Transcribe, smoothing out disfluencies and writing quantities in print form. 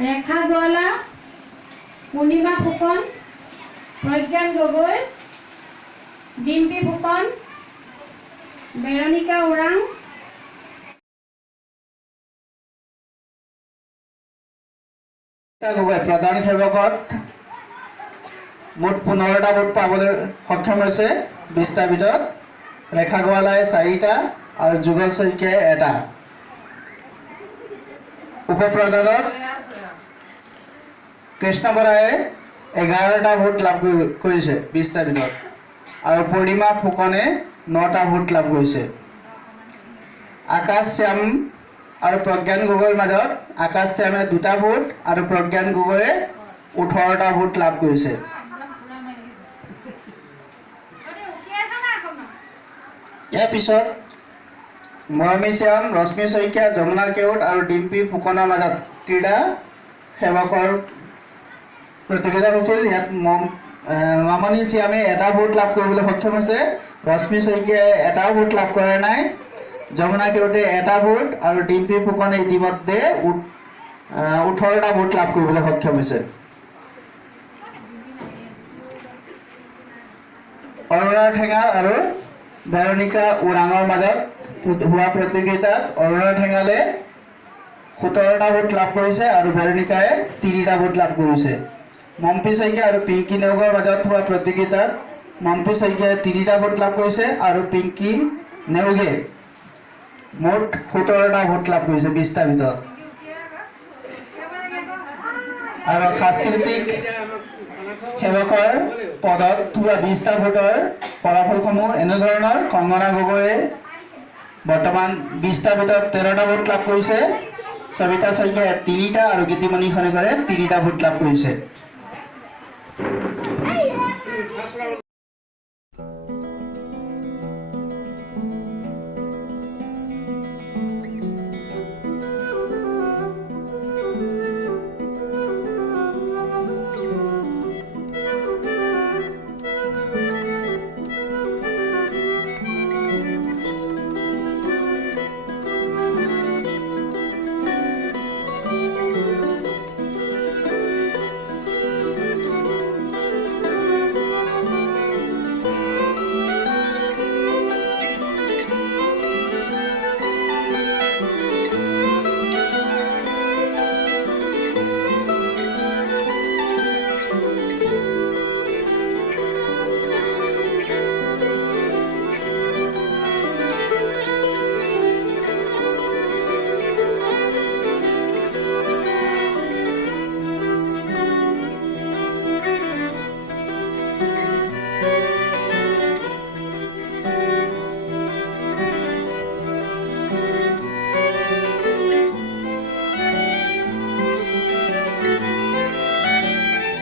ৰেখা গোৱালা, পূৰ্ণিমা ফুকন, প্ৰজ্ঞান গগৈ, ডিম্পী ফুকন, ভেৰনিকা ওৰাং, প্ৰধান সেৱকত মুঠ 15টা ভোট পাবলৈ সক্ষম হৈছে 20টাৰ ভিতৰত। ৰেখা গোৱালাই 4টা আৰু যুগল শইকীয়াই 1টা। উপপ্ৰধানত কৃষ্ণ বৰাই 11টা ভোট লাভ কৰিছে 20টাৰ ভিতৰত আৰু পূৰ্ণিমা ফুকনে 9টা ভোট লাভ কৰিছে। আকাশ শ্যাম আৰু প্ৰজ্ঞান গগৈৰ মাজত আকাশ শ্যামে 2টা ভোট আৰু প্ৰজ্ঞান গগৈয়ে 18টা ভোট লাভ কৰিছে। ইয়াৰ পিছত মৰমী শ্যাম, ৰশ্মি শইকীয়া, যমুনা কেওট আৰু ডিম্পী ফুকনৰ মাজত ক্ৰীড়া সেৱকৰ প্ৰতিযোগিতা হৈছিল। ইয়াত মামনি শ্যামে 1টা ভোট লাভ কৰিবলৈ সক্ষম হৈছে। ৰশ্মি শইকীয়াই 1টাও ভোট লাভ কৰা নাই। যমুনা কেওটে 1টা ভোট আৰু ডিম্পী ফুকনে ইতিমধ্যে 18টা ভোট লাভ কৰিবলৈ সক্ষম হৈছে। অৰুণা ঠেঙাল আৰু ভেৰনিকা ওৰাঙৰ মাজত হোৱা প্ৰতিযোগিতাত অৰুণা ঠেঙালে 17টা ভোট লাভ কৰিছে আৰু ভেৰনিকাই 3টা ভোট লাভ কৰিছে। মম্পী শইকীয়া আৰু পিংকী নেওগৰ মাজত হোৱা প্ৰতিযোগিতাত মম্পী শইকীয়াই 3টা ভোট লাভ কৰিছে আৰু পিংকী নেওগে মুঠ 17টা ভোট লাভ কৰিছে 20টাৰ ভিতৰত। আৰু সাংস্কৃতিক সেৱকৰ পদত হোৱা 20টা ভোটৰ ফলাফলসমূহ এনেধৰণৰ: কংগনা গগৈয়ে বৰ্তমান 20টাৰ ভিতৰত 13টা ভোট লাভ কৰিছে, সবিতা শইকীয়াই 3টা আৰু গীতিমণি খনিকৰে 3টা ভোট লাভ কৰিছে।